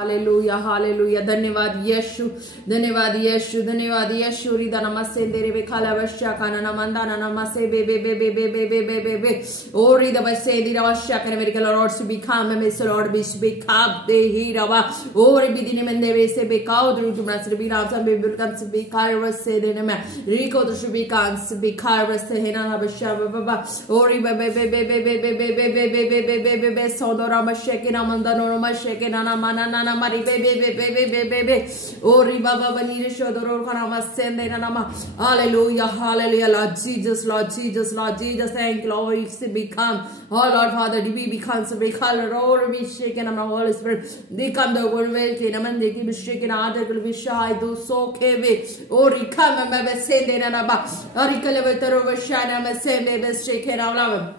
Hallelujah hallelujah धन्यवाद यीशु धन्यवाद यीशु धन्यवाद यीशु रिदा नमस्ते तेरे बेखाला वश्या काना नमंदा नमस्ते बे बे बे बे बे बे बे बे बे बे ओ रिदा बसे दिरा वश्या काना मेरे के लॉर्ड से become me so lord become de hi rava o ri dine men de se becau dru tu nas ri ram sam be become se becar se de me rico tu se become se becar se hena na washya baba o ri be be be be be be be be be be be be be be be so do ram sheke na manda no ma sheke na na mana na na mari be be be be be be be be o ri baba bani sho do ro kana ma sende na na ma hallelujah hallelujah lord jesus lord jesus lord jesus thank you lord it's become oh lord father we become so we call Lord we shake and I'm Holy Spirit they come the word way to naman they keep shaking other will be shy do so keve or come and me sende na ba or ikale vetero shana me sende be shaking out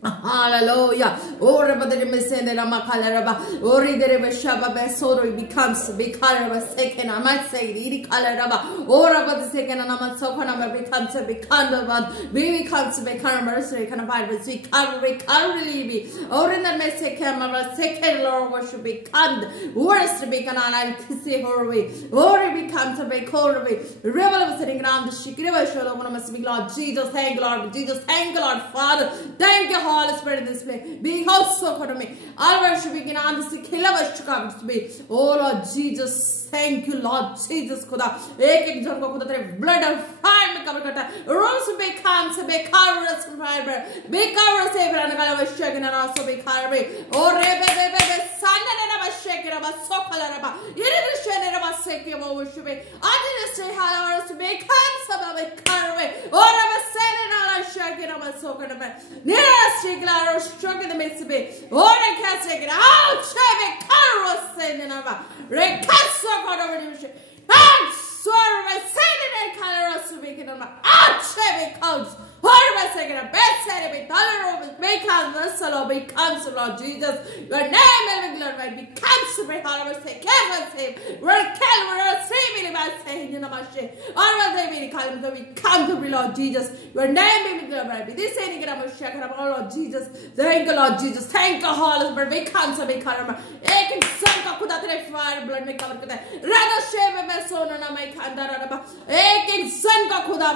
hallelujah ora badere mesende la makala raba ori dere beshaba be soro becomes bekara second I might say iri kala raba ora bad second na man sokana me becomes bekanda bad we becomes bekara mercy kana bad we currently be ora na me second ma second lord worship bekand worst bekana na kisi horwe ori becomes bekorwe rebel was sitting around the shikriva shalom must be Lord Jesus thank you Lord Jesus thank you Lord Father thank you Holy Spirit in this place. Being also for me. Our worship begin on this to be. Oh Lord Jesus, thank you Lord Jesus. Khuda. एक जन को खुदा तेरे blood और fire में cover करता है. Rose बेखान से बेकार रस fire बेकार रस से फिर निकाला वश्य के ना सो बेकार में. और रे बे सान्ना ने ना वश्य के ना बस सो खला ना बा. ये दृश्य ने ना बस से के वो वश्य में. आज दृश्य हाल और से बेखान सब बेकार में. और बस से ने ना वश्य के ना बस सो करना में. निराश Claro, struck in the midst of it. Oh, I can't take it out. Chevy Carlos sending over. Recasso got over the I'm sorry, my sending and Carlos to make it on my out. Chevy comes. What am I saying? A bed said it be tolerable. Make us vessel becomes Lord Jesus. Your name will be glorified. Becomes to be horrible. Say, Kevin save. We're Calvary. Saving about saying in the machine. All of them will come to become to be Lord Jesus. Your name will be glorified. This saying it about shaking up all Lord Jesus. Thank you, Lord Jesus. Thank you, Holy Spirit. Becomes to be horrible. एक इंसान का खुदा तेरे fire blood में cover करता है राधा शेव में सोना ना मैं खांदा रहा एक इंसान का खुदा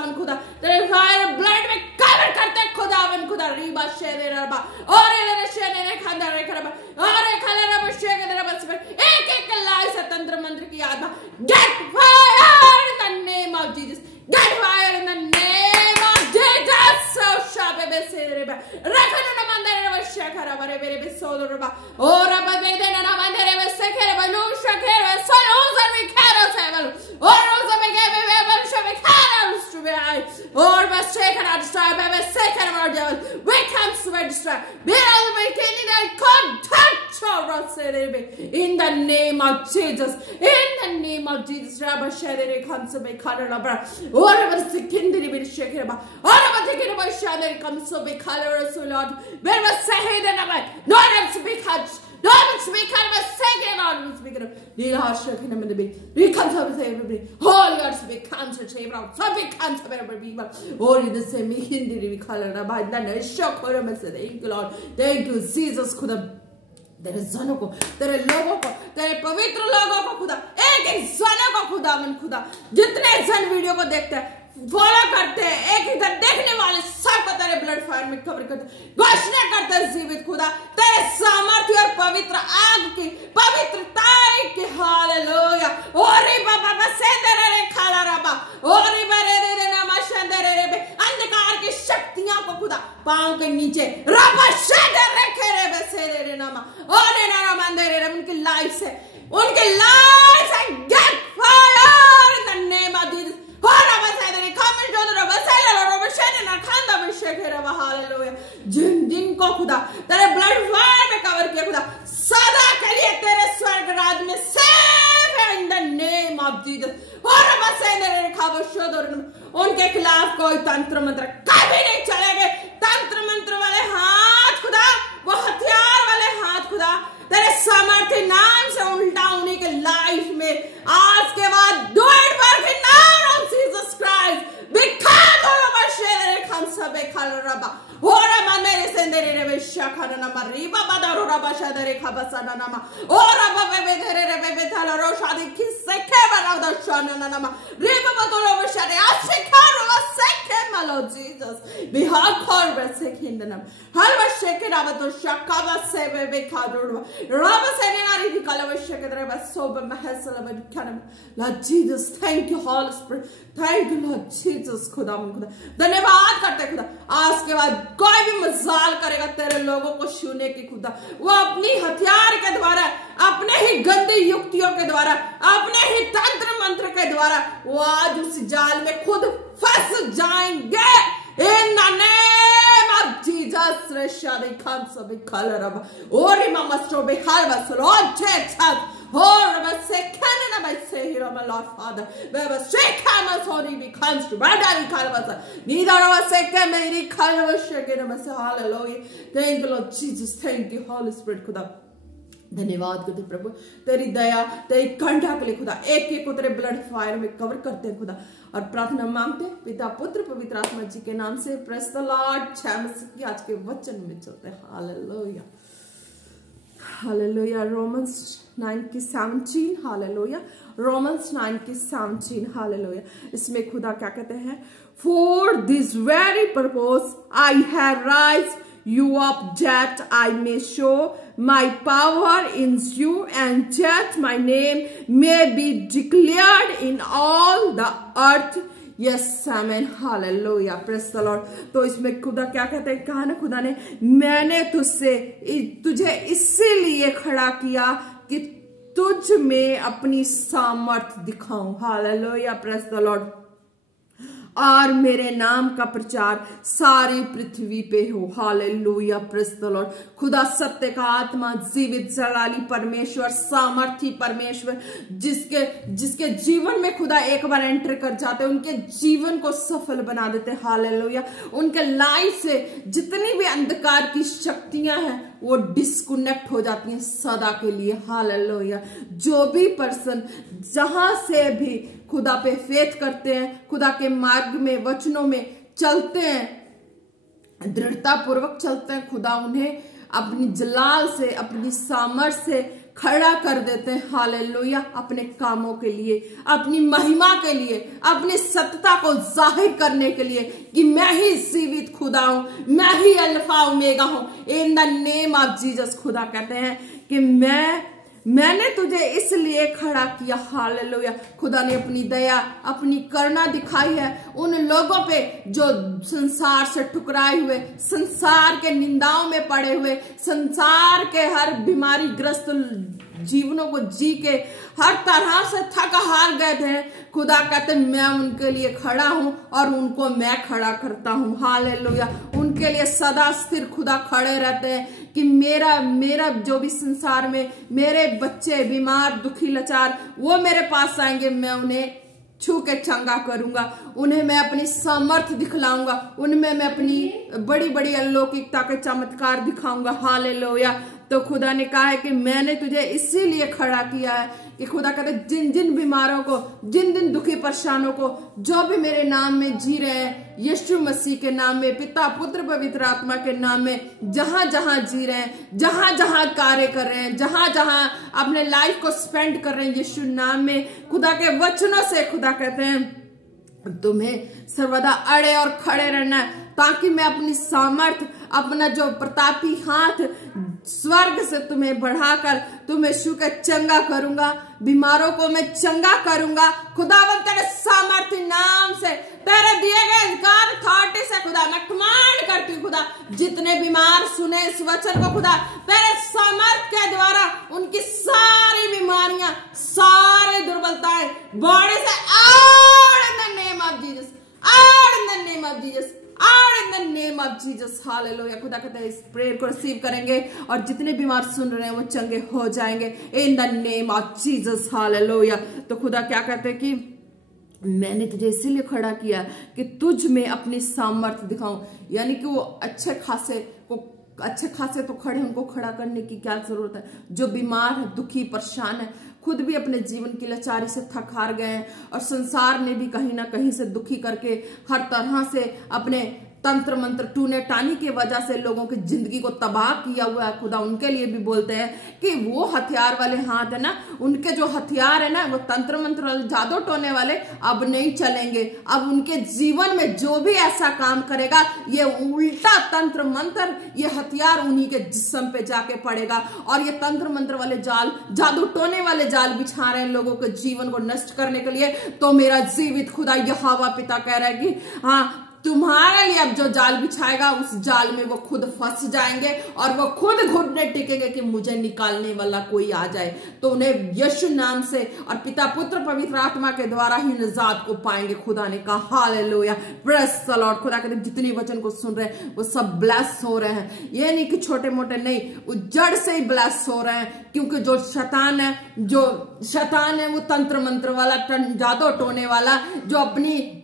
तेरे फायर ब्लड में कवर करते खुदा रीबा शेव रहा और ये शेव ने खांदा रहा और ये खाला रहा शेव के रहा बस एक लाइफ से तंत्र मंत्र की याद get fire in the name of Jesus get fire in the name of Jesus so shabe be se reba rakana na mandare reba shakara bare bere be solo reba ora ba be de na mandare be sekere ba no shakere so usa mi karo sevel ora usa me ke be be shabe karo strube ai or ba shakara strube be sekere mar devil we comes to destroy be all the can in that contact in the name of Jesus rabba shere comes to be color labra or ba sekindri be shakere ba ora ba tekere ba shade comes to be color so Lord where was say na ba no let's be cut don't speak of a second on speaking of the harsh in the big we come to say everybody holy God to be cancer chamber out so big cancer everybody or the same hindi color about that shock or a thank you Lord thank you Jesus could have तेरे जनों को तेरे लोगों को तेरे पवित्र लोगों को खुदा एक इंसानों को खुदा मन खुदा जितने इंसान वीडियो को देखते हैं फॉलो करते हैं एक इधर देखने वाले सबको तेरे ब्लड फायर में कवर करते घोषणा करते हैं जीवित खुदा तेरे सामर्थ्य और पवित्र आग की पवित्रता की हालेलुया ओरी बाबा बसे तेरे रे खाला रबा ओरी बरे रे नमस्ते तेरे रे अंधकार की शक्तियां को खुदा पांव के नीचे रबा शेदे रे खेरे बसे रे नमा ओरे ना मंदिर रे उनकी लाइफ से get fire in the name of Jesus जिनको खुदा तेरे ब्लड फायर में कवर किया खुदा सदा के लिए तेरे स्वर्ग राज में सेव है इन द नेम ऑफ जीसस और बस तेरे खबर उनके खिलाफ कोई तंत्र मंत्र कभी नहीं चलेंगे तंत्र मंत्र वाले हाथ खुदा वो हथियार वाले हाथ खुदा तेरे सामर्थ्य नाम से उल्टा उन्हीं के लाइफ में आज के बाद do it for the name of Jesus Christ because of our share comes a bekalraba ora manere sendere rebe shakana nama riba badaru raba shadere khabasana nama ora babe bedere rebe शादी किससे के बना दर्शन ना मा रे बाबा तो लो बशारे आसे खारो आसे के malo Jesus be hard core bese kindenam hal bashe ke raba to shakka base be khadro raba se ne nari di kala bashe ke dre bas so be mahsala be kanam Lord Jesus thank you Holy Spirit thank you Lord Jesus खुदावन खुदा धन्यवाद करते खुदा आज के बाद कोई भी मजाल करेगा तेरे लोगों को छूने की खुदा वो अपनी हथियार के द्वारा अपने ही गंदी युक्तियों के द्वारा अपने ही तंत्र मंत्र के द्वारा वो आज उस जाल में खुद फंस जाएंगे in the name of Jesus reshadi khamsa be khalaraba ori mama strobe halva lord Jesus oh raba se kanana by say here my Lord Father baba se kama sori be comes to badari khalva neither raba se kameri khalva shekena mas hallelujah thank you Lord Jesus thank you Holy Spirit खुदा धन्यवाद करते प्रभु तेरी दया तेरी कंधा के लिए खुदा एक एक को तेरे ब्लड फायर में कवर करते हैं खुदा और प्रार्थना मांगते पिता पुत्र पवित्र आत्मा जी के नाम से प्रेज द लॉर्ड की आज के वचन में चलते हैं hallelujah hallelujah Romans 9:17 hallelujah Romans 9:17 hallelujah इसमें खुदा क्या कहते हैं for this very purpose I have rise you up that I may show my power in you and that my name may be declared in all the earth yes amen hallelujah praise the Lord तो इसमें खुदा क्या कहते हैं कहा ना खुदा ने मैंने तुझे इसीलिए खड़ा किया कि तुझ में अपनी सामर्थ दिखाऊं हालेलुया praise the Lord और मेरे नाम का प्रचार सारी पृथ्वी पे हो हालेलुया प्रेज द लॉर्ड खुदा सत्य का आत्मा जीवित जलाली परमेश्वर सामर्थी परमेश्वर जिसके जीवन में खुदा एक बार एंटर कर जाते उनके जीवन को सफल बना देते हालेलुया उनके लाइफ से जितनी भी अंधकार की शक्तियां हैं वो डिस्कनेक्ट हो जाती हैं सदा के लिए हालेलुया जो भी पर्सन जहां से भी खुदा पे फेथ करते हैं खुदा के मार्ग में वचनों में चलते हैं दृढ़ता पूर्वक चलते हैं खुदा उन्हें अपनी जलाल से अपनी सामर्थ से खड़ा कर देते हैं हालेलुया अपने कामों के लिए अपनी महिमा के लिए अपनी सत्ता को जाहिर करने के लिए कि मैं ही जीवित खुदा हूं मैं ही अल्फा ओमेगा हूं इन द नेम ऑफ जीसस खुदा कहते हैं कि मैंने तुझे इसलिए खड़ा किया हालेलुया खुदा ने अपनी दया अपनी करुणा दिखाई है उन लोगों पे जो संसार से ठुकराए हुए संसार के निंदाओं में पड़े हुए संसार के हर बीमारी ग्रस्त जीवनों को जी के हर तरह से थक हार गए थे खुदा कहते मैं उनके लिए खड़ा हूं और उनको मैं खड़ा करता हूं हालेलुया उनके लिए सदा स्थिर खुदा खड़े रहते हैं कि मेरा जो भी संसार में मेरे बच्चे बीमार दुखी लाचार वो मेरे पास आएंगे मैं उन्हें छू के चंगा करूंगा उन्हें मैं अपनी सामर्थ दिखलाऊंगा उनमें मैं अपनी बड़ी बड़ी अलौकिकता के चमत्कार दिखाऊंगा हालेलुया तो खुदा ने कहा है कि मैंने तुझे इसीलिए खड़ा किया है कि खुदा कहते जिन जिन बीमारों को जिन दुखी परेशानों को जो भी मेरे नाम में जी रहे हैं यीशु मसीह के नाम में पिता पुत्र पवित्र आत्मा के नाम में जहां जहां जी रहे हैं जहां जहां कार्य कर रहे हैं जहां जहां अपने लाइफ को स्पेंड कर रहे हैं यीशु नाम में खुदा के वचनों से खुदा कहते हैं तुम्हें सर्वदा अड़े और खड़े रहना है ताकि मैं अपनी सामर्थ अपना जो प्रतापी हाथ स्वर्ग से तुम्हें बढ़ाकर तुम्हें छू के चंगा करूंगा बीमारों को मैं चंगा करूंगा खुदावंत तेरे सामर्थ्य नाम से तेरे दिए गए अधिकार अथॉरिटी से खुदा मैं कमांड करती हूँ खुदा जितने बीमार सुने इस वचन को खुदा तेरे सामर्थ्य के द्वारा उनकी सारी बीमारियां सारी दुर्बलताएं बॉडी से out in the name of Jesus out in the name of Jesus और in the name of Jesus hallelujah खुदा कहते हैं इस प्रेयर को रिसीव करेंगे और जितने बीमार सुन रहे हैं वो चंगे हो जाएंगे इन the name of Jesus hallelujah तो खुदा क्या कहते हैं कि मैंने तुझे इसीलिए खड़ा किया कि तुझ में अपनी सामर्थ्य दिखाऊं यानी कि वो अच्छे खासे तो खड़े उनको खड़ा करने की क्या जरूरत है जो बीमार है दुखी परेशान है खुद भी अपने जीवन की लाचारी से थक हार गए हैं और संसार ने भी कहीं ना कहीं से दुखी करके हर तरह से अपने तंत्र मंत्र टूने टानी की वजह से लोगों की जिंदगी को तबाह किया हुआ है खुदा, उनके लिए भी बोलते हैं कि वो हथियार वाले हाथ है ना, उनके जो हथियार है ना, वो तंत्र मंत्र वाले जादू टोने वाले अब नहीं चलेंगे। अब उनके जीवन में जो भी ऐसा काम करेगा, ये उल्टा तंत्र मंत्र, ये हथियार उन्हीं के जिस्म पे जाके पड़ेगा। और ये तंत्र मंत्र वाले जाल, जादू टोने वाले जाल बिछा रहे हैं लोगों के जीवन को नष्ट करने के लिए। तो मेरा जीवित खुदा यहोवा पिता कह रहा है कि हाँ, तुम्हारे लिए अब जो जाल बिछाएगा, उस जाल में वो खुद फंस जाएंगे और वो खुद घुटने टिकेंगे कि मुझे निकालने वाला कोई आ जाए। तो उन्हें यीशु नाम से और पिता पुत्र पवित्र आत्मा के द्वारा ही निजात को पाएंगे। खुदा ने कहा हालेलुया, प्रेज़ द लॉर्ड। खुदा कहते जितने वचन को सुन रहे हैं वो सब ब्लेस हो रहे हैं। ये नहीं कि छोटे मोटे नहीं, वो जड़ से ही ब्लेस हो रहे हैं, क्योंकि जो शैतान है वो तंत्र मंत्र वाला, जादू टोने वाला, जो अपनी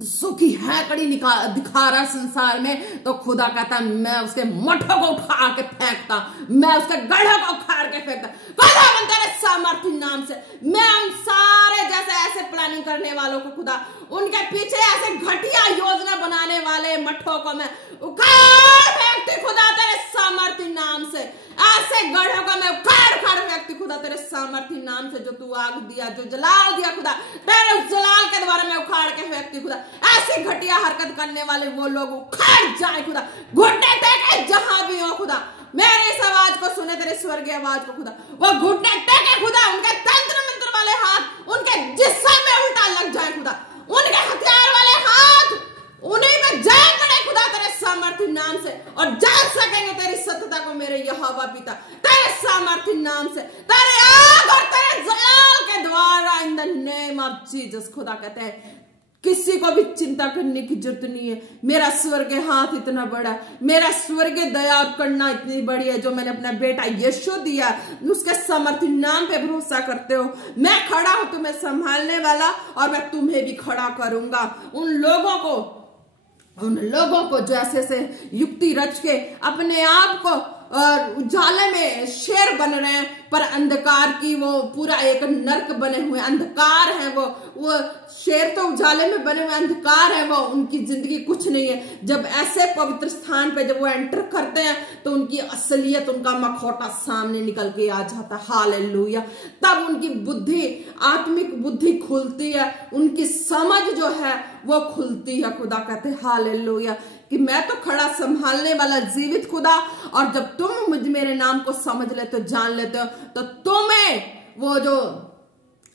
सुखी हैकड़ी दिखा रहा है संसार में, तो खुदा कहता है मैं उसके मठों को उठा के फेंकता, मैं उसके गढ़ों को उखाड़ के फेंकता। खुदा तेरे सामर्थ्य नाम से मैं उन सारे जैसे ऐसे प्लानिंग करने वालों को, खुदा उनके पीछे ऐसे घटिया योजना बनाने वाले मठों को मैं उखाड़ फेंकती खुदा तेरे सामर्थ्य नाम से। ऐसे गढ़ों को मैं उखाड़ फेंकती खुदा तेरे सामर्थ्य नाम से। जो तू आग दिया, जो जलाल दिया खुदा, तेरे उस जलाल के द्वारा मैं उखाड़ के फेंकती खुदा। ऐसी घटिया हरकत करने वाले वो लोग उखाड़ जाए खुदा, घुटने टेके जहां भी हो खुदा। मेरे इस आवाज को सुने, तेरे स्वर्गीय आवाज को खुदा, वो घुटने टेके खुदा, उनके तंत्र मंत्र वाले हाथ उनके जिस्म में उल्टा लग जाए खुदा, उनके हथियार वाले हाथ उन्हीं में जान पड़े खुदा तेरे सामर्थ्य नाम से, और जान सकेंगे तेरी सत्यता को मेरे यहोवा पिता तेरे सामर्थ्य नाम से, तेरे आग और तेरे जलाल के द्वारा, इन द नेम ऑफ जीसस। खुदा कहते हैं किसी को भी चिंता करने की जरूरत नहीं है। मेरा स्वर्गीय हाथ इतना बड़ा, मेरा स्वर्गीय दया और करुणा इतनी बड़ी है, जो मैंने अपना बेटा यीशु दिया, उसके सामर्थ्य नाम पे भरोसा करते हो। मैं खड़ा हूं तुम्हें संभालने वाला, और मैं तुम्हें भी खड़ा करूंगा। उन लोगों को जो ऐसे युक्ति रच के अपने आप को उजाले में शेर बन रहे हैं, पर अंधकार की वो पूरा एक नरक बने हुए अंधकार है। वो शेर तो उजाले में बने हुए अंधकार है, वो उनकी जिंदगी कुछ नहीं है। जब ऐसे पवित्र स्थान पे जब वो एंटर करते हैं, तो उनकी असलियत, उनका मखौटा सामने निकल के आ जाता है। हालेलुया। तब उनकी बुद्धि, आत्मिक बुद्धि खुलती है, उनकी समझ जो है वो खुलती है। खुदा कहते हैं हालेलुया कि मैं तो खड़ा संभालने वाला जीवित खुदा, और जब तुम मेरे नाम को समझ लेते हो, जान लेते हो, तो तुम्हें वो जो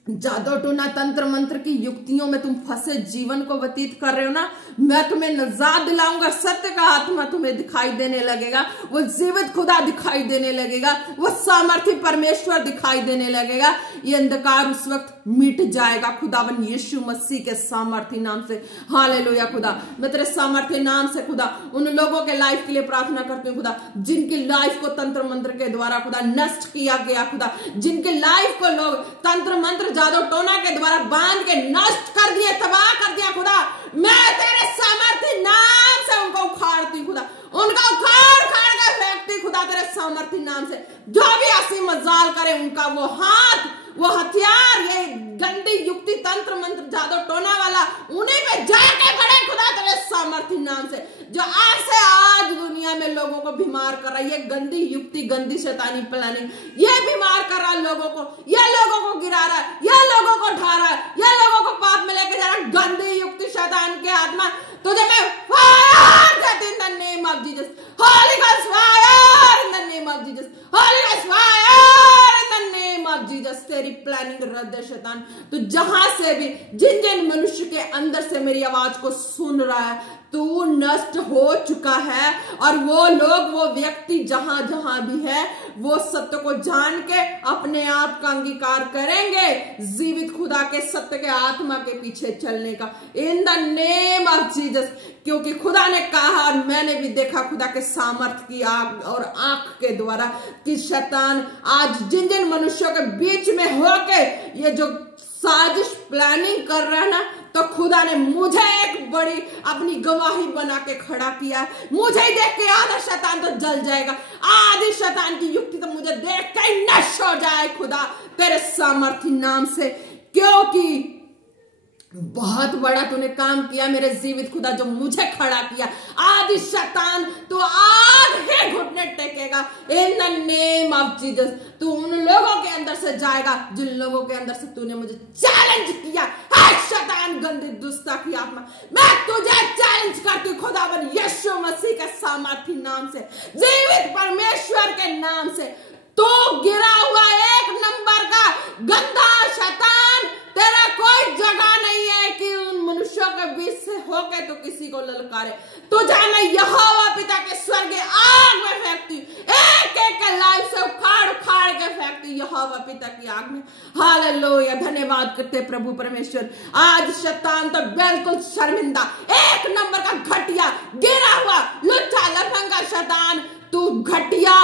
जादू टोना तंत्र मंत्र की युक्तियों में तुम फंसे जीवन को व्यतीत कर रहे हो ना, मैं तुम्हें निजात दिलाऊंगा। सत्य का आत्मा तुम्हें दिखाई देने लगेगा, वो जीवित खुदा दिखाई देने लगेगा, वो सामर्थ्य परमेश्वर दिखाई देने लगेगा। ये अंधकार उस वक्त मिट जाएगा खुदावन यीशु मसीह के सामर्थ्य नाम से। हालेलुया। खुदा मैं तेरे सामर्थ्य नाम से खुदा उन लोगों के लाइफ के लिए प्रार्थना करती हूँ खुदा, जिनकी लाइफ को तंत्र मंत्र के द्वारा खुदा नष्ट किया गया खुदा, जिनकी लाइफ को लोग तंत्र मंत्र जादू टोना के द्वारा बांध के नष्ट कर दिए, तबाह कर दिया खुदा, मैं तेरे सामर्थ्य नाम से उनको उखाड़ती खुदा, उनका उखाड़ के फेंकती खुदा तेरे सामर्थ्य नाम से। जो भी हंसी मजाल करे, उनका वो हाथ, वो हथियार, ये गंदी युक्ति तंत्र मंत्र जादू टोना वाला, उन्हीं पे जाके पड़े खुदा तेरे सामर्थ्य नाम से। जो आज से आज दुनिया में लोगों को बीमार कर रहा है, ये गंदी युक्ति, गंदी शैतानी प्लानिंग, ये बीमार कर रहा है लोगों को, ये लोगों को गिरा रहा है, ये लोगों को ढा रहा है, ये लोगों को पाप में लेके जा रहा है। गंदी युक्ति शैतान के आत्मा, तुझे मैं फायर देती इन the name of Jesus, Holi ghost fire in the name of Jesus, Holi ghost fire in the name of Jesus. तेरी प्लानिंग रद्द है शैतान। तो जहां से भी जिन मनुष्य के अंदर से मेरी आवाज को सुन रहा है, तू नष्ट हो चुका है, और वो लोग, वो व्यक्ति जहां जहां भी है, वो सत्य को जान के अपने आप का अंगीकार करेंगे, जीवित खुदा के सत्य के आत्मा के पीछे चलने का, इन द नेम ऑफ जीसस। क्योंकि खुदा ने कहा, और मैंने भी देखा खुदा के सामर्थ की आग और आंख के द्वारा, कि शैतान आज जिन मनुष्यों के बीच में होके ये जो साजिश प्लानिंग कर रहा है ना, तो खुदा ने मुझे एक बड़ी अपनी गवाही बना के खड़ा किया। मुझे ही देख के आधा शैतान तो जल जाएगा, आधी शैतान की युक्ति तो मुझे देख के नष्ट हो जाए खुदा तेरे सामर्थ्य नाम से। क्योंकि बहुत बड़ा तूने काम किया मेरे जीवित खुदा, जो मुझे खड़ा किया। आज शैतान तू आज ही घुटने टेकेगा in the name of Jesus. तू उन लोगों के अंदर से जाएगा जिन लोगों के अंदर से तूने मुझे चैलेंज किया। शैतान गंदी दुष्टा की आत्मा, मैं तुझे चैलेंज करती हूँ खुदावन यीशु मसीह के सामर्थी नाम से, जीवित परमेश्वर के नाम से। तो गिरा हुआ एक नंबर का गंदा शैतान, तेरा कोई जगह नहीं है कि उन मनुष्यों के बीच से होके तो किसी को ललकारे। तुझे मैं यहोवा पिता के स्वर्गीय आग में फेंकती, एक एक के लाइफ से उखाड़ उखाड़ के फेंकती यहोवा पिता की आग में। हालेलुया, धन्यवाद करते प्रभु परमेश्वर। आज शैतान तो बिल्कुल शर्मिंदा, एक नंबर का घटिया गिरा हुआ लुच्चा लफंगा शैतान, तू घटिया,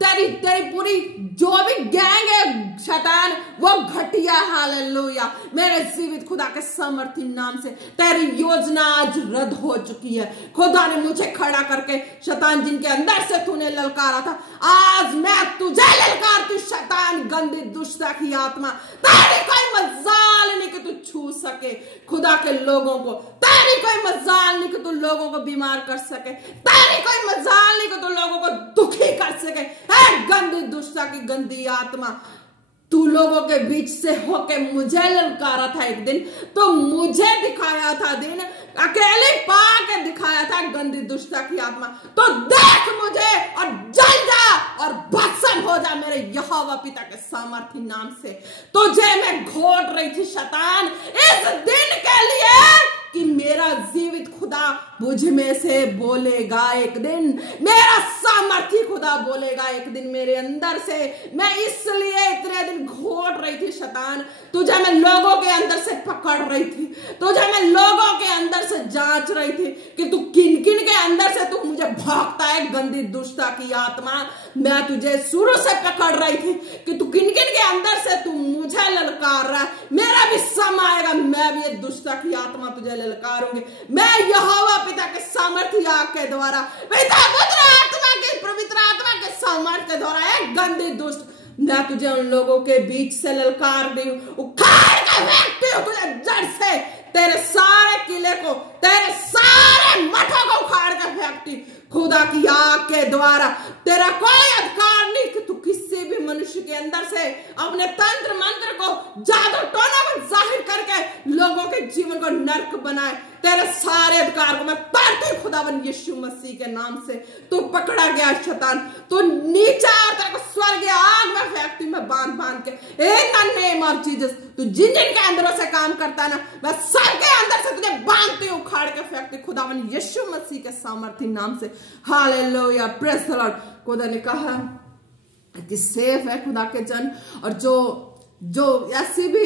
तेरी पूरी जो भी गैंग है शैतान वो घटिया। हालेलुया, मेरे जीवित खुदा के सामर्थी नाम से तेरी योजना आज रद्द हो चुकी है। खुदा ने मुझे खड़ा करके शैतान जिनके अंदर से तूने ललकारा था, आज मैं तुझे ललकारती शैतान गंदी दुष्टा की आत्मा। तेरी कोई मजाल नहीं कि तू छू सके खुदा के लोगों को, तेरी कोई मजाल नहीं कि तू लोगों को बीमार कर सके, तेरी कोई मजाल नहीं कि तू लोगों को दुखी कर सके। गंदी दुष्टा की गंदी आत्मा, तू लोगों के बीच से होके मुझे ललकारा था एक दिन, तो मुझे दिखाया था दिन, अकेले पाके दिखाया था गंदी दुष्टा की आत्मा। तो देख मुझे और जल जा और भस्म हो जा मेरे यहोवा पिता के सामर्थी नाम से। तुझे मैं घोट रही थी शैतान इस दिन के लिए कि मेरा जीवित खुदा मुझ में से बोलेगा एक दिन, मेरा सामर्थी खुदा बोलेगा एक दिन मेरे अंदर से। मैं इसलिए इतने दिन घोट रही थी शैतान, तुझे मैं लोगों के अंदर से पकड़ रही थी, तुझे मैं लोगों के अंदर से जांच रही थी कि तू किन किन के अंदर से तू मुझे भागता है गंदी दुष्टा की आत्मा। मैं तुझे शुरू से पकड़ रही थी कि तू किन किन के अंदर से तू मुझे ललकार रहा है। मेरा भी समय आएगा, मैं भी ये दुष्टा की आत्मा तुझे ललकारूंगी। मैं यहोवा पिता के सामर्थ्य आग के द्वारा, पिता पुत्र आत्मा के पवित्र आत्मा के सामर्थ्य के द्वारा एक गंदी दुष्ट मैं तुझे उन लोगों के बीच से ललकार दी, उखाड़ के फेंकती हूँ तुझे जड़ से, तेरे सारे किले को, तेरे सारे मठों को उखाड़ के फेंकती खुदा की आग के द्वारा। तेरा कोई अधिकार नहीं कि तू किसी भी मनुष्य के अंदर से अपने तंत्र मंत्र को, जादू टोना को जाहिर करके लोगों के जीवन को नर्क बनाए। तेरे सारे अधिकार को मैं तोड़ती खुदावन यीशु मसीह के नाम से। तू पकड़ा गया शैतान, तू नीचे और तेरे को स्वर्गीय आग में फेंकती मैं बांध बांध के इन द नेम ऑफ जीसस। तू जिन जिन के अंदरों से काम करता ना, मैं सबके अंदर से तुझे बांधती हूँ, उखाड़ के फेंकती खुदावन यीशु मसीह के सामर्थी नाम से। Hallelujah, praise the Lord. खुदा ने कहा कि सेफ है खुदा के जन, और जो ऐसे भी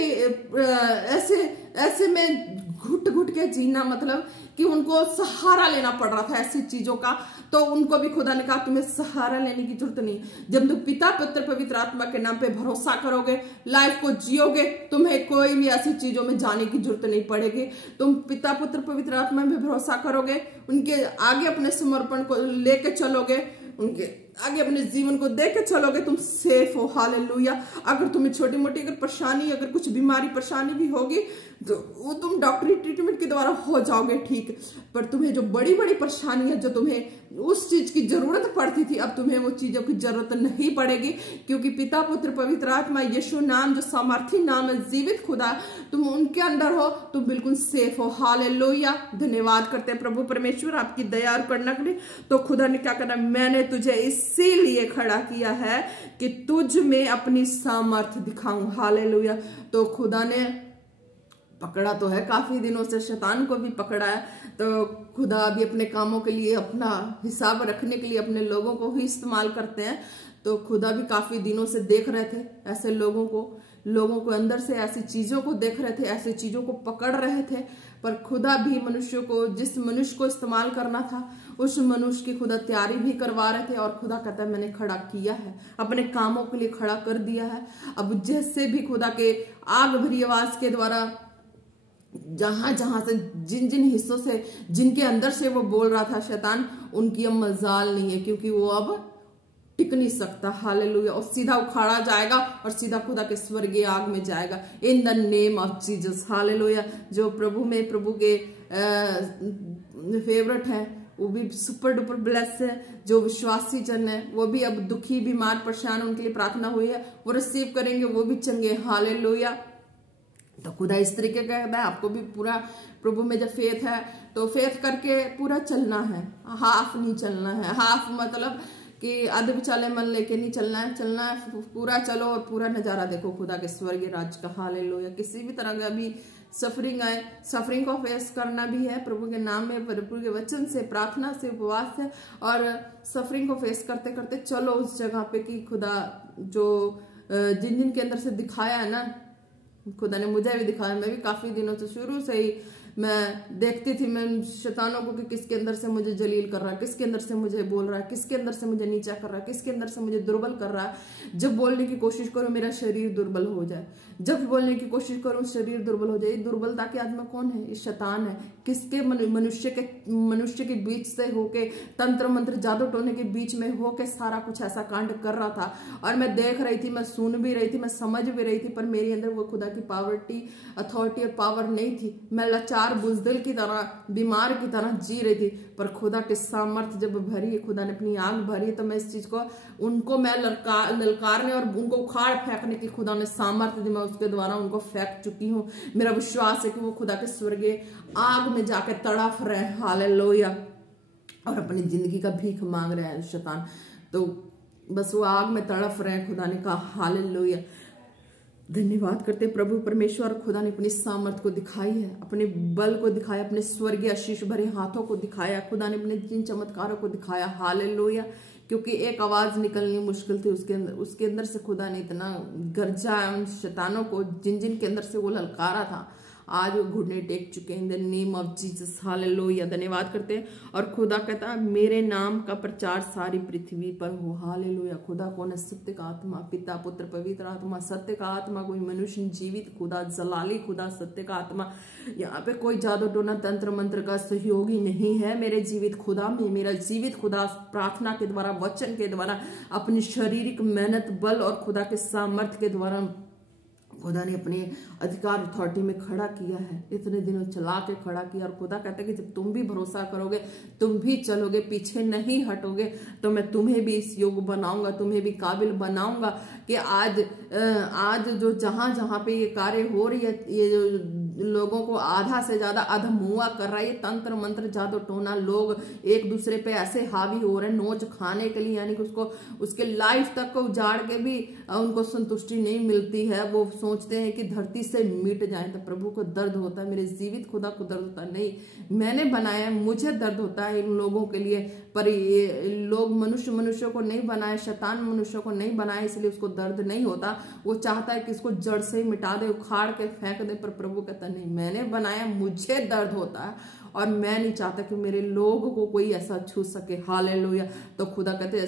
ऐसे में घुट घुट के जीना, मतलब कि उनको सहारा लेना पड़ रहा था ऐसी चीजों का, तो उनको भी खुदा ने कहा तुम्हें सहारा लेने की जरूरत नहीं। जब तुम पिता पुत्र पवित्र आत्मा के नाम पे भरोसा करोगे, लाइफ को जियोगे, तुम्हें कोई भी ऐसी चीजों में जाने की जरूरत नहीं पड़ेगी। तुम पिता पुत्र पवित्र आत्मा में भरोसा करोगे, उनके आगे अपने समर्पण को लेके चलोगे, उनके आगे अपने जीवन को देख के चलोगे, तुम सेफ हो। हालेलुया। अगर तुम्हें छोटी मोटी अगर परेशानी, अगर कुछ बीमारी परेशानी भी होगी तो वो तुम डॉक्टरी ट्रीटमेंट के द्वारा हो जाओगे ठीक, पर तुम्हें जो बड़ी बड़ी परेशानी है, जो तुम्हें उस चीज की जरूरत पड़ती थी, अब तुम्हें वो चीजों की जरूरत नहीं पड़ेगी, क्योंकि पिता पुत्र पवित्र आत्मा यीशु नाम जो सामर्थी नाम है, जीवित खुदा, तुम उनके अंदर हो, तुम बिल्कुल सेफ हो। हालेलुया। धन्यवाद करते हैं प्रभु परमेश्वर आपकी दया और करुणा के लिए। तो खुदा ने क्या करना, मैंने तुझे इसीलिए खड़ा किया है कि तुझ में अपनी सामर्थ्य दिखाऊं। हालेलुया। तो खुदा ने पकड़ा तो है, काफी दिनों से शैतान को भी पकड़ा है, तो खुदा अभी अपने कामों के लिए, अपना हिसाब रखने के लिए अपने लोगों को ही इस्तेमाल करते हैं। तो खुदा भी काफी दिनों से देख रहे थे ऐसे लोगों को अंदर से ऐसी चीजों को देख रहे थे, ऐसी चीजों को पकड़ रहे थे, पर खुदा भी मनुष्य को, जिस मनुष्य को इस्तेमाल करना था, उस मनुष्य की खुदा तैयारी भी करवा रहे थे। और खुदा कहता है मैंने खड़ा किया है, अपने कामों के लिए खड़ा कर दिया है। अब जैसे भी खुदा के आग भरी आवाज के द्वारा जहां जहां से, जिन जिन हिस्सों से, जिनके अंदर से वो बोल रहा था शैतान, उनकी अब मजाल नहीं है, क्योंकि वो अब टिक नहीं सकता। हालेलुया। और सीधा उखाड़ा जाएगा और सीधा खुदा के स्वर्गीय आग में जाएगा इन the name of Jesus. Hallelujah. जो प्रभु में प्रभु के फेवरेट है वो भी सुपर डुपर ब्लेस है। जो विश्वासी जन है वो भी अब दुखी बीमार परेशान उनके लिए प्रार्थना हुई है वो रिसीव करेंगे, वो भी चंगे। हालेलुया। तो खुदा इस तरीके का कहता है आपको भी पूरा प्रभु में जब फेथ है तो फेथ करके पूरा चलना है, हाफ नहीं चलना है। हाफ मतलब कि आधे बिचाले मन लेके नहीं चलना है, चलना है पूरा चलो और पूरा नजारा देखो खुदा के स्वर्गीय राज का। हालेलुया। किसी भी तरह का भी सफरिंग आए, सफरिंग को फेस करना भी है प्रभु के नाम में, प्रभु के वचन से, प्रार्थना से, उपवास से, और सफरिंग को फेस करते करते चलो उस जगह पे कि खुदा जो जिन जिन के अंदर से दिखाया है ना, खुदा ने मुझे भी दिखाया। मैं भी काफी दिनों से शुरू से ही मैं देखती थी मैं शैतानों को कि किसके अंदर से मुझे जलील कर रहा है, किसके अंदर से मुझे बोल रहा है, किसके अंदर से मुझे नीचा कर रहा है, किसके अंदर से मुझे दुर्बल कर रहा है। जब बोलने की कोशिश करो मेरा शरीर दुर्बल हो जाए, जब बोलने की कोशिश करो शरीर दुर्बल हो जाए। दुर्बलता के आत्मा कौन है? ये शैतान है। किसके? मनुष्य के बीच से होके, तंत्र मंत्र जादू टोने के बीच में होके सारा कुछ ऐसा कांड कर रहा था। और मैं देख रही थी, मैं सुन भी रही थी, मैं समझ भी रही थी, पर मेरे अंदर वो खुदा की पावर्टी, अथॉरिटी और पावर नहीं थी। मैं लाचार बुजदिल की तरह, बीमार की तरह जी रही थी। पर खुदा के सामर्थ्य जब भरी है, खुदा ने अपनी आग भरी, तो मैं इस चीज को उनको मैं ललकारने और उनको उखाड़ फेंकने की खुदा ने सामर्थ्य दी। मैं उसके द्वारा उनको फेंक चुकी हूँ। मेरा विश्वास है कि वो खुदा के स्वर्गीय आग में जाके तड़फ रहे। हालेलुया। और अपनी जिंदगी का भीख मांग रहे हैं शैतान, तो बस वो आग में तड़फ रहे हैं। खुदा ने कहा हालेलुया। धन्यवाद करते प्रभु परमेश्वर। खुदा ने अपनी सामर्थ को दिखाई है, अपने बल को दिखाया, अपने स्वर्गीय आशीष भरे हाथों को दिखाया। खुदा ने अपने जिन चमत्कारों को दिखाया। हालेलुया। क्योंकि एक आवाज निकलनी मुश्किल थी उसके अंदर से खुदा ने इतना गरजा उन शैतानों को जिन जिन के अंदर से वो ललकारा था, आज वो घुटने टेक चुके हैं इन the name of Jesus. Hallelujah. धन्यवाद करते हैं। और खुदा कहता है मेरे नाम का प्रचार सारी पृथ्वी पर हो। हालेलुया। खुदा कौन है? सत्य का आत्मा, पिता पुत्र पवित्र आत्मा। सत्य का आत्मा कोई मनुष्य जीवित खुदा, जलाली खुदा, सत्य का आत्मा। यहाँ पे कोई जादू टोना तंत्र मंत्र का सहयोगी नहीं है। मेरे जीवित खुदा में, मेरा जीवित खुदा प्रार्थना के द्वारा, वचन के द्वारा, अपनी शारीरिक मेहनत, बल और खुदा के सामर्थ्य के द्वारा खुदा ने अपने अधिकार अथॉरिटी में खड़ा किया है। इतने दिनों चला के खड़ा किया। और खुदा कहता है कि जब तुम भी भरोसा करोगे, तुम भी चलोगे, पीछे नहीं हटोगे, तो मैं तुम्हें भी इस योग बनाऊंगा, तुम्हें भी काबिल बनाऊंगा कि आज जो जहां जहां पे ये कार्य हो रही है, ये जो लोगों को आधा से ज्यादा अधमुआ कर रहा है, ये तंत्र मंत्र जादू टोना, लोग एक दूसरे पे ऐसे हावी हो रहे हैं नोच खाने के लिए, यानी कि उसको उसके लाइफ तक को उजाड़ के भी उनको संतुष्टि नहीं मिलती है। वो सोचते हैं कि धरती से मिट जाए। तो प्रभु को दर्द होता है, मेरे जीवित खुदा को दर्द होता है। नहीं, मैंने बनाया, मुझे दर्द होता है इन लोगों के लिए, पर ये लोग मनुष्य को नहीं बनाए, शैतान मनुष्य को नहीं बनाए, इसलिए उसको दर्द नहीं होता। वो चाहता है कि इसको जड़ से मिटा दे, उखाड़ के फेंक दे। पर प्रभु कहता नहीं, मैंने बनाया, मुझे दर्द होता है और मैं नहीं चाहता कि मेरे लोगों को कोई ऐसा छू सके। हालेलुया। तो खुदा कहते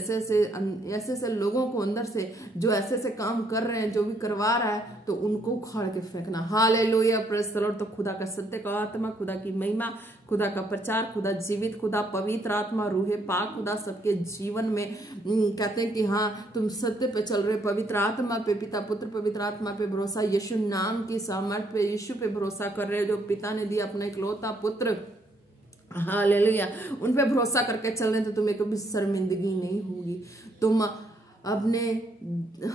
ऐसे लोगों को अंदर से जो ऐसे काम कर रहे हैं, जो भी करवा रहा है, तो उनको उखाड़ के फेंकना। हालेलुया। Praise the Lord. तो खुदा का सत्य का आत्मा, खुदा की महिमा, खुदा का प्रचार, खुदा जीवित खुदा, पवित्र आत्मा, रूहे पाक खुदा सबके जीवन में कहते हैं कि हाँ तुम सत्य पे चल रहे, पवित्र आत्मा पे, पिता पुत्र पवित्र आत्मा पे भरोसा, यीशु नाम की सामर्थ पे, यीशु पे भरोसा कर रहे हो जो पिता ने दिया अपना इकलौता पुत्र। हालेलुया। उन पे भरोसा करके चल रहे, तो तुम्हें कभी शर्मिंदगी नहीं होगी। तुम अपने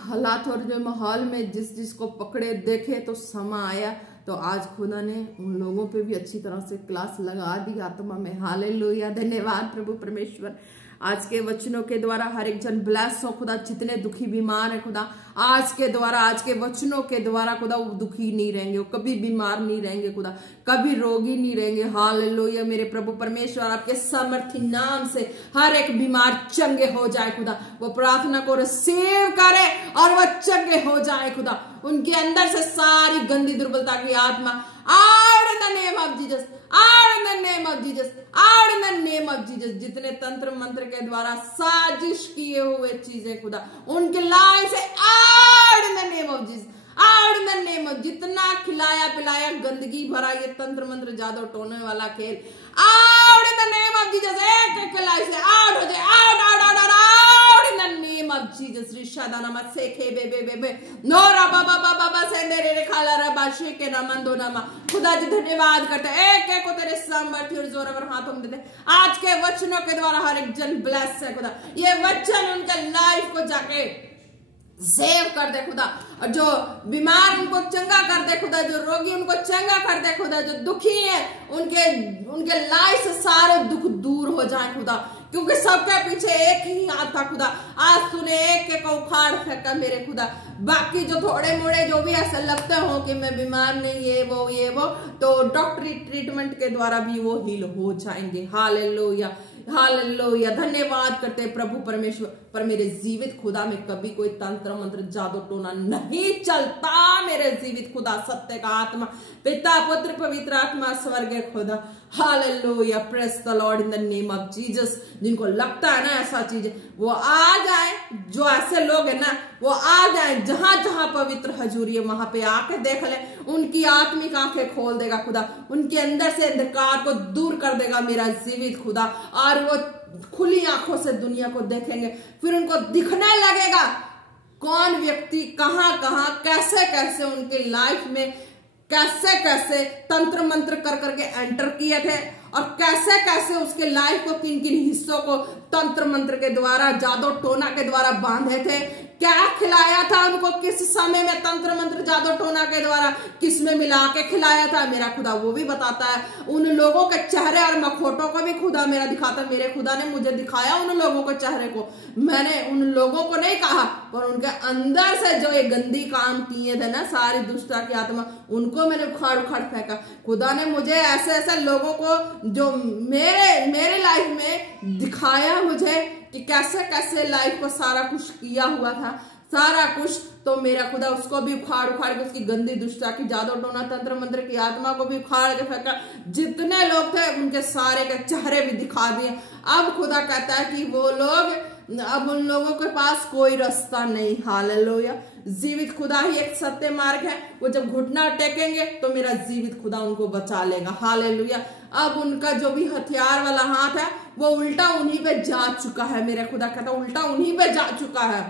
हालात और जो माहौल में जिसको पकड़े देखे तो समा आया, तो आज खुदा ने उन लोगों पे भी अच्छी तरह से क्लास लगा दी आत्मा में। हालेलुया। धन्यवाद प्रभु परमेश्वर। आज के वचनों के द्वारा हर एक जन ब्लेस हो खुदा। जितने दुखी बीमार है खुदा, आज के द्वारा, आज के वचनों के द्वारा खुदा वो दुखी नहीं रहेंगे, वो कभी बीमार नहीं रहेंगे खुदा, कभी रोगी नहीं रहेंगे। हालेलुया। मेरे प्रभु परमेश्वर आपके सामर्थी नाम से हर एक बीमार चंगे हो जाए खुदा। वो प्रार्थना को रिसीव करे और वो चंगे हो जाए खुदा। उनके अंदर से सारी गंदी दुर्बलता की आत्मा out in the name of Jesus, out in the name of Jesus, out in the name of Jesus। जितने तंत्र मंत्र के द्वारा साजिश किए हुए चीजें खुदा उनके लाइफ से out in the name of Jesus, out in the name of, जितना खिलाया पिलाया गंदगी भरा ये तंत्र मंत्र जादू टोने वाला खेल out in the name of Jesus। एक लाइफ से out हो जाए, out out out out out in the name of Jesus रिशादा नमा सेखे बे बे बे बे नोरा बाबा बाबा बा सेंदे रे खाला रा बाशे के नमंदो नमा। खुदा जी धन्यवाद करते एक एक को तेरे सामर्थ्य और जोर और हाथों में देते। आज के वचनों के द्वारा हर एक जन ब्लेस है खुदा, ये वचन उनके लाइफ को जाके सेव कर दे खुदा, और जो बीमार उनको चंगा कर दे खुदा, जो रोगी उनको चंगा कर दे खुदा, जो दुखी है उनके लाइफ से सारे दुख दूर हो जाए खुदा, क्योंकि सबके पीछे एक ही हाथ था खुदा। आज तूने एक को उखाड़ फेंका मेरे खुदा। बाकी जो थोड़े मोड़े जो भी ऐसा लगते हो कि मैं बीमार नहीं, ये वो तो डॉक्टरी ट्रीटमेंट के द्वारा भी वो हील हो जाएंगे। Hallelujah hallelujah. धन्यवाद करते प्रभु परमेश्वर। पर मेरे जीवित खुदा में कभी कोई तंत्र मंत्र जादू टोना नहीं चलता। मेरे जीवित खुदा सत्य का आत्मा पिता पुत्र पवित्र आत्मा स्वर्गीय खुदा। Hallelujah praise the Lord in the name of Jesus. जिनको लगता है ना ऐसा चीज, वो आ जाए, जो ऐसे लोग है ना वो आ जाए, जहां जहां पवित्र हजूरी है वहां पे आके देख ले। उनकी आत्मिक आंखें खोल देगा खुदा, उनके अंदर से अंधकार को दूर कर देगा मेरा जीवित खुदा, और वो खुली आंखों से दुनिया को देखेंगे। फिर उनको दिखने लगेगा कौन व्यक्ति कहां कहां कैसे कैसे उनके लाइफ में कैसे कैसे तंत्र मंत्र कर करके एंटर किए थे, और कैसे कैसे उसके लाइफ को किन किन हिस्सों को तंत्र मंत्र के द्वारा जादू टोना के द्वारा बांधे थे, क्या खिलाया था उनको, किस समय में तंत्र मंत्र जादू टोना के द्वारा किस में मिला के खिलाया था। मेरा खुदा वो भी बताता है। उन लोगों के चेहरे और मखौटों को भी खुदा मेरा दिखाता है। मेरे खुदा ने मुझे दिखाया उन लोगों के चेहरे को। मैंने उन लोगों को नहीं कहा, पर उनके अंदर से जो ये गंदी काम किए थे ना सारी दुष्टता की आत्मा, उनको मैंने उखाड़ उखाड़ फेंका। खुदा ने मुझे ऐसे ऐसे लोगों को जो मेरे लाइफ में दिखाया मुझे कि कैसे कैसे लाइफ को सारा कुछ किया हुआ था, सारा कुछ। तो मेरा खुदा उसको भी उखाड़ उखाड़ के उसकी गंदी दुष्टता की जादू टोना तंत्र मंत्र की आत्मा को भी उखाड़ के फेंका। जितने लोग थे उनके सारे के चेहरे भी दिखा दिए। अब खुदा कहता है कि वो लोग, अब उन लोगों के पास कोई रास्ता नहीं। हालेलुया। जीवित खुदा ही एक सत्य मार्ग है। वो जब घुटना टेकेंगे तो मेरा जीवित खुदा उनको बचा लेगा। हालेलुया। अब उनका जो भी हथियार वाला हाथ है वो उल्टा उन्हीं पे जा चुका है। मेरा खुदा कहता उल्टा उन्हीं पे जा चुका है।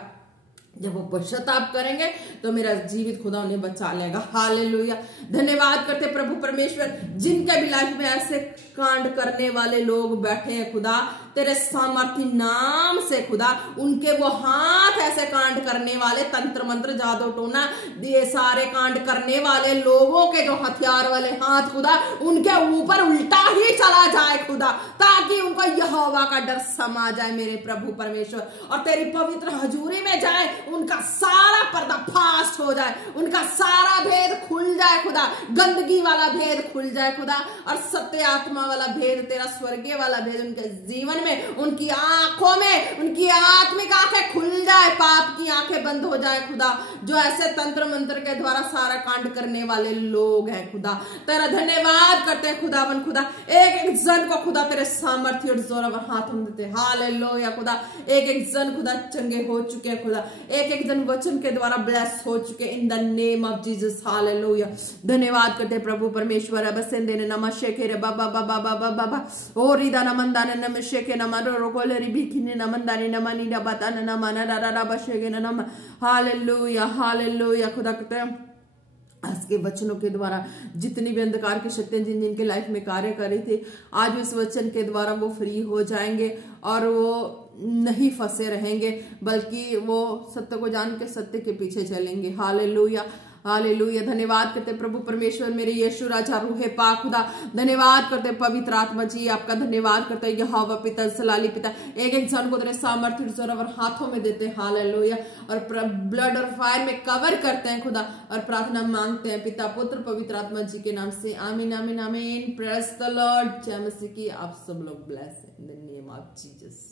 जब वो पश्चाताप करेंगे तो मेरा जीवित खुदा उन्हें बचा लेगा। हालेलुया। धन्यवाद करते प्रभु परमेश्वर। जिनके भी लाइफ में ऐसे कांड करने वाले लोग बैठे हैं खुदा, तेरे सामर्थी नाम से खुदा, उनके वो हाथ ऐसे कांड करने वाले तंत्र मंत्र जादू टोना ये सारे कांड करने वाले लोगों के जो हथियार वाले हाथ खुदा उनके ऊपर उल्टा ही चला जाए खुदा, ताकि उनको यहोवा का डर समा जाए मेरे प्रभु परमेश्वर, और तेरी पवित्र हजूरी में जाए। उनका सारा पर्दाफाश हो जाए, उनका सारा भेद खुल जाए खुदा, गंदगी वाला भेद खुल जाए खुदा, और सत्य आत्मा वाला भेद, तेरा स्वर्गीय वाला भेद उनके जीवन में, उनकी आंखों में, उनकी आत्मिक आंखें खुल जाए, पाप की आंखें बंद हो जाए खुदा। जो ऐसे तंत्र मंत्र के द्वारा सारा कांड करने वाले लोग हैं खुदा, तेरा धन्यवाद करते हैं खुदावन खुदा। एक एक जन को खुदा तेरे सामर्थ्य और जोर और हाथों में देते। हालेलुया खुदा। एक एक जन खुदा चंगे हो चुके हैं खुदा, एक एक जन वचन के द्वारा ब्लेस हो चुके इन the name of Jesus. Hallelujah. धन्यवाद करते प्रभु परमेश्वर। बसेंदे ने नमस्ते के रे बाबा बाबा बाबा बाबा ओ रिदा नमंदाने नमस्ते के नमरो रोकोले रिबिकिने नमंदाने नमनी नबाताने नमना रारा बशेगे नम। हालेलुया हालेलुया खुदा कहते हैं आज के वचनों के द्वारा जितनी भी अंधकार की शक्तियां जिन जिनके लाइफ में कार्य कर रही थी, आज इस वचन के द्वारा वो फ्री हो जाएंगे और वो नहीं फंसे रहेंगे, बल्कि वो सत्य को जान के सत्य के पीछे चलेंगे। Hallelujah hallelujah. धन्यवाद करते प्रभु परमेश्वर मेरे यीशु राजा रूहे पाक खुदा। धन्यवाद करते पवित्र आत्मा जी, आपका धन्यवाद करते यहोवा पिता सलाली पिता। एक एक जन को तेरे सामर्थ्य जोर और हाथों में देते हैं। हालेलुया। और ब्लड और फायर में कवर करते हैं खुदा, और प्रार्थना मांगते हैं पिता पुत्र पवित्र आत्मा जी के नाम से। आमीन आमीन आमीन। Praise the Lord. जय मसीह की। आप सब लोग bless in the name of Jesus.